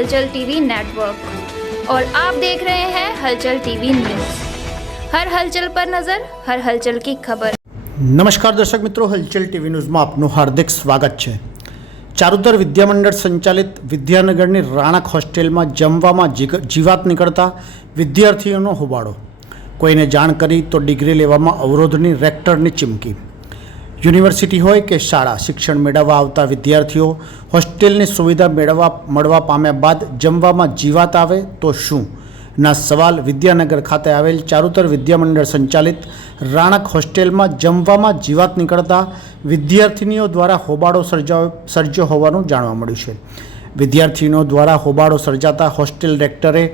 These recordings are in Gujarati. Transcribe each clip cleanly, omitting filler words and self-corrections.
हलचल टीवी नेटवर्क और आप देख रहे हैं हलचल टीवी न्यूज़। हर हलचल पर नजर, हर हलचल की खबर। नमस्कार दर्शक मित्रों, हलचल टीवी न्यूज़ में आपનું हार्दिक स्वागत है। चारुतर विद्यामंडळ संचालित विद्यानगरनी राणक होस्टेलમાં જમવામાં જીવાત નીકળતા વિદ્યાર્થીઓનો હોબાળો। કોઈને જાણ કરી તો ડિગ્રી લેવામાં અવરોધની રેક્ટરની ચીમકી। યુનિવર્સિટી હોય કે શાળા, શિક્ષણ મેળવવા આવતા વિદ્યાર્થીઓ હોસ્ટેલની સુવિધા મળવા પામ્યા બાદ જમવામાં જીવાત આવે તો શું ના સવાલ વિદ્યાનગર ખાતે આવેલ ચારુતર વિદ્યામંડળ સંચાલિત રાણક હોસ્ટેલમાં જમવામાં જીવાત નીકળતા વિદ્યાર્થીનીઓ દ્વારા હોબાળો સર્જ્યો હોવાનું જાણવા મળ્યું છે। વિદ્યાર્થીઓ દ્વારા હોબાળો સર્જાતા હોસ્ટેલ રેક્ટરે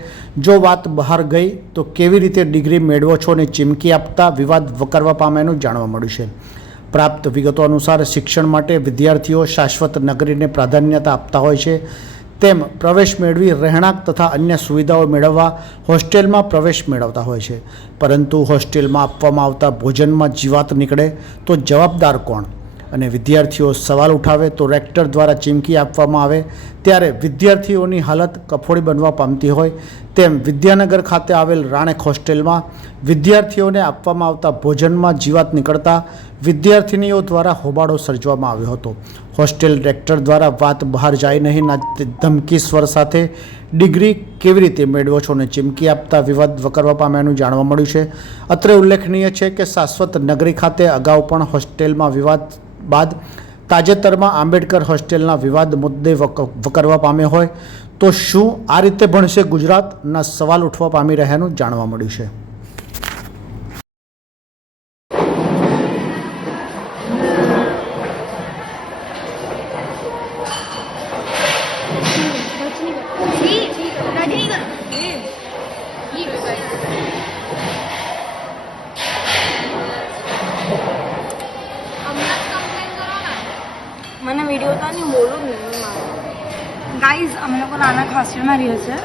જો વાત બહાર ગઈ તો કેવી રીતે ડિગ્રી મેળવો છો ને ચીમકી આપતા વિવાદ વકરવા પામ્યાનું જાણવા મળ્યું છે। પ્રાપ્ત વિગતો અનુસાર શિક્ષણ માટે વિદ્યાર્થીઓ શાશ્વત નગરીને પ્રાધાન્યતા આપતા હોય છે, તેમ પ્રવેશ મેળવી રહેણાંક તથા અન્ય સુવિધાઓ મેળવવા હોસ્ટેલમાં પ્રવેશ મેળવતા હોય છે, પરંતુ હોસ્ટેલમાં આપવામાં આવતા ભોજનમાં જીવાત નીકળે તો જવાબદાર કોણ અને વિદ્યાર્થીઓ સવાલ ઉઠાવે તો રેક્ટર દ્વારા ચીમકી આપવામાં આવે ત્યારે વિદ્યાર્થીઓની હાલત કફોડી બનવા પામતી હોય તેમ વિદ્યાનગર ખાતે આવેલ રાણક હોસ્ટેલમાં વિદ્યાર્થીઓને આપવામાં આવતા ભોજનમાં જીવાત નીકળતા વિદ્યાર્થીનીઓ દ્વારા હોબાળો સર્જવામાં આવ્યો હતો। હોસ્ટેલ રેક્ટર દ્વારા વાત બહાર જાય નહીં ના ધમકી સ્વર સાથે ડિગ્રી કેવી રીતે મેળવો છો ને ચીમકી આપતા વિવાદ વકરવા પામ્યાનું જાણવા મળ્યું છે। અત્રે ઉલ્લેખનીય છે કે શાશ્વત નગરી ખાતે અગાઉ પણ હોસ્ટેલમાં વિવાદ બાદ તાજેતરમાં આંબેડકર હોસ્ટેલના વિવાદ મુદ્દે વકરવા પામ્યો હોય તો શું આ રીતે ભણશે ગુજરાતના સવાલ ઉઠવા પામી રહ્યાનું જાણવા મળ્યું છે। मैंने वीडियो तो नहीं बोलूँ गाइज हम लोग राणक हॉस्टेल में रहे थे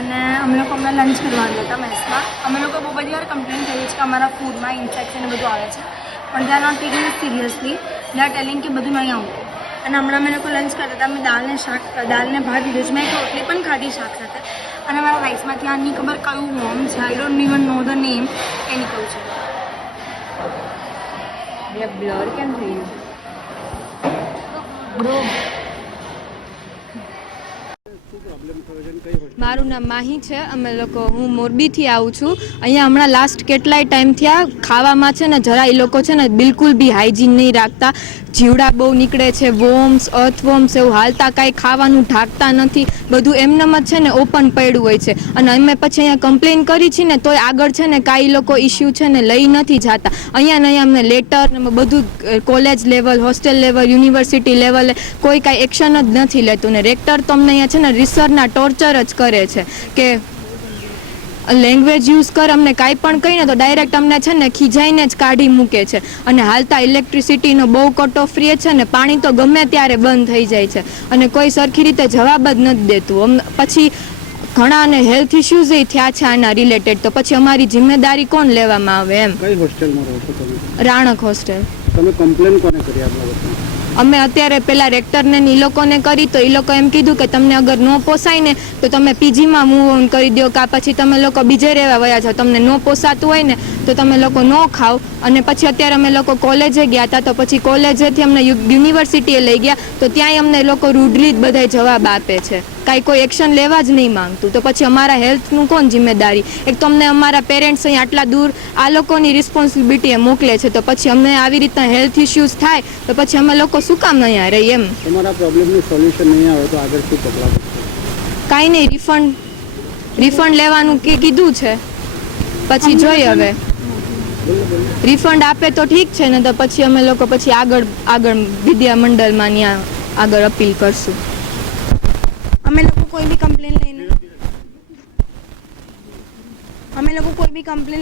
અને અમે લોકો અમને લંચ કરવાનું હતા મેસમાં। અમે લોકો બહુ બધી વાર કમ્પ્લેન કરી છે કે અમારા ફૂડમાં ઇન્ફેક્શન બધું આવે છે, પણ they are not taking it seriously. They are telling કે બધું નહીં આવતું। અને હમણાં અમે લોકો લંચ કરતા હતા, મેં દાલને ભાત દીધું છે, મેં એક રોટલી પણ ખાધી શાક સાથે, અને મારા રાઈસમાંથી આ નહીં ખબર કયું વોર્મ છે, I don't even know the name, એ નીકળ્યું છે। એટલે બ્લર કેમ થઈ ગયું બ્રો? મારું નામ માહી છે, અમે લોકો હું મોરબીથી આવું છું। અહીંયા હમણાં લાસ્ટ કેટલાય ટાઈમ થયા ખાવામાં છે ને જરા એ લોકો છે ને બિલકુલ બી હાઇજીન નહીં રાખતા, જીવડા બહુ નીકળે છે, વોર્મ્સ અર્થવોર્મ્સ એવું હાલતા કાંઈ ખાવાનું ઢાંકતા નથી, બધું એમનેમ જ છે ને ઓપન પડ્યું હોય છે। અને અમે પછી અહીંયા કમ્પ્લેન કરી છે ને તોય આગળ છે ને કાંઈ લોકો ઇસ્યુ છે ને લઈ નથી જતા। અહીંયા ને અહીંયા અમને લેટર ને બધું college level, hostel level, university લેવલે કોઈ કાંઈ એક્શન જ નથી લેતું ને રેક્ટર તો અમને અહીંયા છે ને રિસર્ચના ટોર્ચર જ કરે છે કે લેંગ્વેજ યુઝ કર, અમને કાંઈ પણ કહીને તો ડાયરેક્ટ અમને છે ને ખીજાઈને જ કાઢી મૂકે છે। અને હાલતા ઇલેક્ટ્રિસિટીનો બહુ કટ ઓફ રહે છે ને પાણી તો ગમે ત્યારે બંધ થઈ જાય છે અને કોઈ સરખી રીતે જવાબ જ નથી દેતું। પછી ઘણાને હેલ્થ ઇશ્યુઝ થયા છે આના રિલેટેડ, તો પછી અમારી જિમ્મેદારી કોણ લેવામાં આવે એમ? કઈ હોસ્ટેલમાં રહો છો તમે? રાણક હોસ્ટેલ। તમે કમ્પ્લેન કોને કરી આપણા? અમે અત્યારે પેલા રેક્ટરને એ લોકોને કરી તો એ લોકો એમ કીધું કે તમને અગર ન પોસાય ને તો તમે પીજીમાં મૂવ ઓન કરી દો, કાં પછી તમે લોકો બીજે રહેવા વયા જાઓ, તમને ન પોસાતું હોય ને તો તમે લોકો ન ખાઓ। અને પછી અત્યારે અમે લોકો કોલેજે ગયા હતા તો પછી કોલેજેથી અમને યુનિવર્સિટીએ લઈ ગયા તો ત્યાંય અમને લોકો રૂડલી જ બધાય જવાબ આપે છે, કાંઈ કોઈ એક્શન લેવા જ નહીં માંગતું। તો પછી અમારા હેલ્થનું કોણ જિમ્મેદારી? એક તો અમને અમારા પેરેન્ટ્સ અહીં આટલા દૂર આ લોકોની રિસ્પોન્સિબિલિટી મોકલે છે, તો પછી અમને આવી રીતના હેલ્થ ઇશ્યુઝ થાય તો પછી અમે લોકો શું કામ અહીંયા રહીએ એમ? તમારા પ્રોબ્લેમનું સોલ્યુશન નહીં આવે તો આગળ શું પગલાં? કાંઈ નહીં, રિફંડ લેવાનું કીધું છે, પછી જોઈએ હવે રિફંડ આપે તો ઠીક છે ને તો પછી અમે લોકો પછી આગળ વિદ્યામંડળમાં ત્યાં આગળ અપીલ કરશું। અમે લોકો કોઈ બી કમ્પ્લેન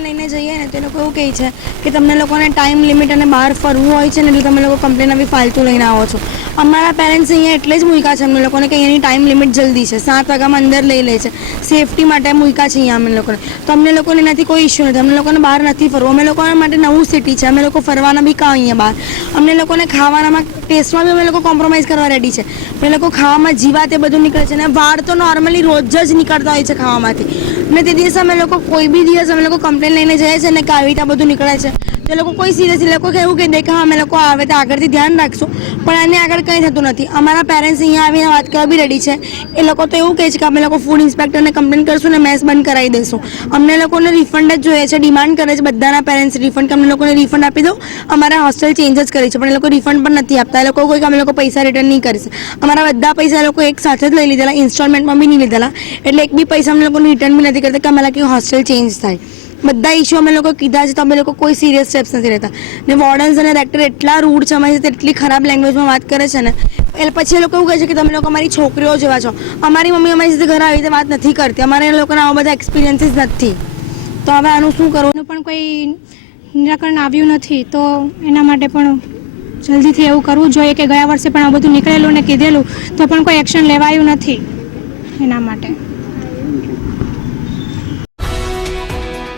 લઈને જઈએ ને તો એ લોકો એવું કહે છે કે તમને લોકોને ટાઈમ લિમિટ અને બહાર ફરવું હોય છે ને એટલે તમે લોકો કમ્પ્લેન આવી ફાલતુ લઈને આવો છો। અમારા પેરેન્ટ્સ અહીંયા એટલે જ મૂક્યા છે અમને લોકોને કે અહીંયાની ટાઈમ લિમિટ જલ્દી છે, 7 વાગ્યામાં અંદર લઈ લે છે, સેફટી માટે મૂક્યા છે અહીંયા અમે લોકોને. તો અમને લોકોને એનાથી કોઈ ઇશ્યુ નથી, અમને લોકોને બહાર નથી ફરવું, અમે લોકોના માટે નવું સિટી છે, અમે લોકો ફરવાના બી કાં અહીંયા બહાર. અમને લોકોને ખાવાનામાં ટેસ્ટમાં બી અમે લોકો કોમ્પ્રોમાઇઝ કરવા રેડી છે. અમે લોકો ખાવામાં જીવાત એ બધું નીકળે છે અને વાળ તો નોર્મલી રોજ જ નીકળતા હોય છે ખાવામાંથી. અને તે દિવસે અમે લોકો કોઈ બી દિવસ અમે લોકો કમ્પ્લેન લઈને જઈએ છીએ ને કે આવી રીતે બધું નીકળે છે, તો એ લોકો કોઈ સિરિયસલી લોકો એવું કહી દે કે હા અમે લોકો આવે તો આગળથી ધ્યાન રાખશું, પણ આને આગળ કંઈ થતું નથી. અમારા પેરેન્ટ્સ અહીંયા આવીને વાત કરવા બી રેડી છે. એ લોકો તો એવું કહે છે કે અમે લોકો ફૂડ ઇન્સ્પેક્ટરને કમ્પ્લેન કરશું ને મેસ બંધ કરાવી દઈશું. અમને લોકોને રિફંડ જ જોઈએ છે, ડિમાન્ડ કરે છે બધાના પેરેન્ટ્સ રિફંડ, કે અમને લોકોને રિફંડ આપી દો. અમારા હોસ્ટેલ ચેન્જ જ કરી છે પણ એ લોકો રિફંડ પણ નથી આપતા. એ લોકો કોઈ કે અમે લોકો પૈસા રિટર્ન નહીં કરીશ. અમારા બધા પૈસા એ લોકો એક સાથે જ લઈ લીધેલા, ઇન્સ્ટોલમેન્ટમાં બી નહીં લીધેલા, એટલે એક બી પૈસા અમે લોકોને રિટર્ન બી નથી કરતા કે અમારા કે હોસ્ટેલ ચેન્જ થાય. બધા ઇસ્યુ અમે લોકો કીધા છે તો અમે લોકો કોઈ સિરિયસ સ્ટેપ્સ નથી લેતા. ને વોર્ડન્સ અને રેક્ટર એટલા રૂડ છે અમારી સાથે, એટલી ખરાબ લેંગ્વેજમાં વાત કરે છે ને, એટલે પછી એ લોકો એવું કહે છે કે તમે લોકો અમારી છોકરીઓ જેવા છો. અમારી મમ્મી અમારી સાથે ઘરે આવી રીતે વાત નથી કરતી, અમારે એ લોકોના આવા બધા એક્સપિરિયન્સીસ નથી. તો હવે આનું શું કરવું? પણ કોઈ નિરાકરણ આવ્યું નથી, તો એના માટે પણ જલ્દીથી એવું કરવું જોઈએ કે ગયા વર્ષે પણ આ બધું નીકળેલું ને કીધેલું તો પણ કોઈ એક્શન લેવાયું નથી એના માટે.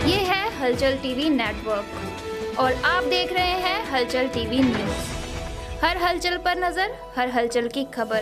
ये है हलचल टीवी नेटवर्क और आप देख रहे हैं हलचल टीवी न्यूज़। हर हलचल पर नज़र, हर हलचल की खबर।